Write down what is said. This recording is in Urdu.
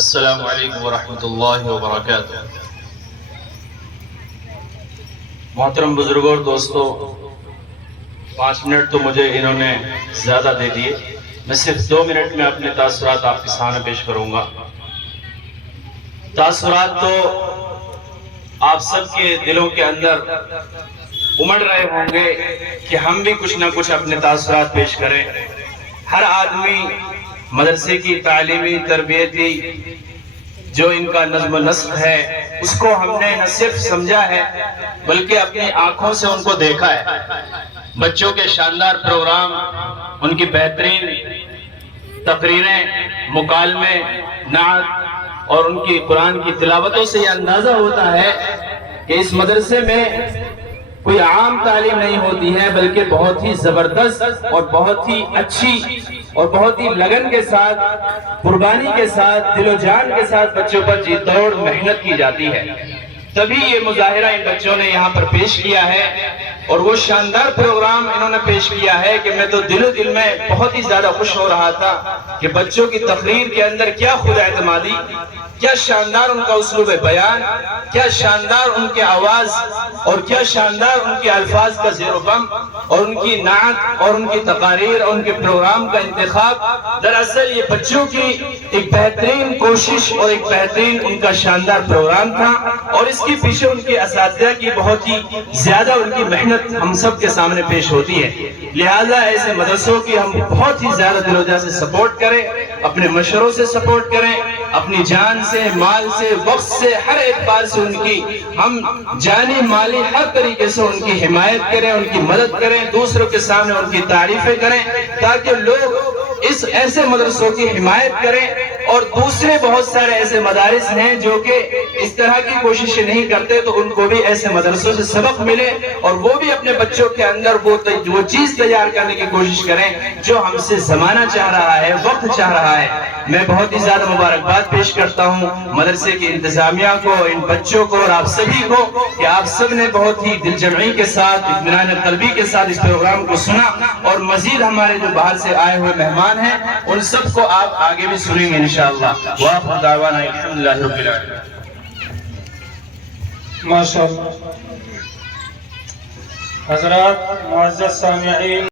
السلام علیکم ورحمۃ اللہ وبرکاتہ۔ محترم بزرگوں اور دوستوں، 5 منٹ تو مجھے انہوں نے زیادہ دے دیے، میں صرف 2 منٹ میں اپنے تاثرات آپ کے سامنے پیش کروں گا۔ تاثرات تو آپ سب کے دلوں کے اندر امڑ رہے ہوں گے کہ ہم بھی کچھ نہ کچھ اپنے تاثرات پیش کریں۔ ہر آدمی مدرسے کی تعلیمی تربیتی جو ان کا نظم و نسق ہے اس کو ہم نے نہ صرف سمجھا ہے بلکہ اپنی آنکھوں سے ان کو دیکھا ہے۔ بچوں کے شاندار پروگرام، ان کی بہترین تقریریں، مکالمے، نعت اور ان کی قرآن کی تلاوتوں سے یہ اندازہ ہوتا ہے کہ اس مدرسے میں کوئی عام تعلیم نہیں ہوتی ہے بلکہ بہت ہی زبردست اور بہت ہی اچھی اور بہت ہی لگن کے ساتھ، قربانی کے ساتھ، دل و جان کے ساتھ بچوں پر جی توڑ محنت کی جاتی ہے۔ تبھی یہ مظاہرہ ان بچوں نے یہاں پر پیش کیا ہے اور وہ شاندار پروگرام انہوں نے پیش کیا ہے کہ میں تو دل و دل میں بہت ہی زیادہ خوش ہو رہا تھا کہ بچوں کی تقریر کے اندر کیا خود اعتمادی، کیا شاندار ان کا اسلوب بیان، کیا شاندار ان کے آواز اور کیا شاندار ان کے الفاظ کا زیر و بم اور ان کی نعت اور ان کی تقاریر اور ان کے پروگرام کا انتخاب۔ دراصل یہ بچوں کی ایک بہترین کوشش اور ایک بہترین ان کا شاندار پروگرام تھا اور اس کے پیچھے ان کے اساتذہ کی بہت ہی زیادہ ان کی محنت ہم سب کے سامنے پیش ہوتی ہے۔ لہٰذا ایسے مدرسوں کی ہم بہت ہی زیادہ دل و جان سے سپورٹ کریں، اپنے مشوروں سے سپورٹ کریں، اپنی جان سے، مال سے، وقت سے، ہر اعتبار سے ان کی ہم جانی مالی ہر طریقے سے ان کی حمایت کریں، ان کی مدد کریں، دوسروں کے سامنے ان کی تعریفیں کریں تاکہ لوگ اس ایسے مدرسوں کی حمایت کریں۔ اور دوسرے بہت سارے ایسے مدارس ہیں جو کہ اس طرح کی کوششیں نہیں کرتے تو ان کو بھی ایسے مدرسوں سے سبق ملے اور وہ بھی اپنے بچوں کے اندر وہ چیز تیار کرنے کی کوشش کریں جو ہم سے زمانہ چاہ رہا ہے، وقت چاہ رہا ہے۔ میں بہت ہی زیادہ مبارکباد پیش کرتا ہوں مدرسے کی انتظامیہ کو، ان بچوں کو اور آپ سبھی کو کہ آپ سب نے بہت ہی دل جمعی کے ساتھ، اطمینان قلبی کے ساتھ اس پروگرام کو سنا اور مزید ہمارے جو باہر سے آئے ہوئے مہمان ہیں ان سب کو آپ آگے بھی سنیں گے انشاءاللہ۔ وآخر دعوانا الحمدللہ رب العالمین۔ ماشاءاللہ۔ حضرات، معزز سامعین،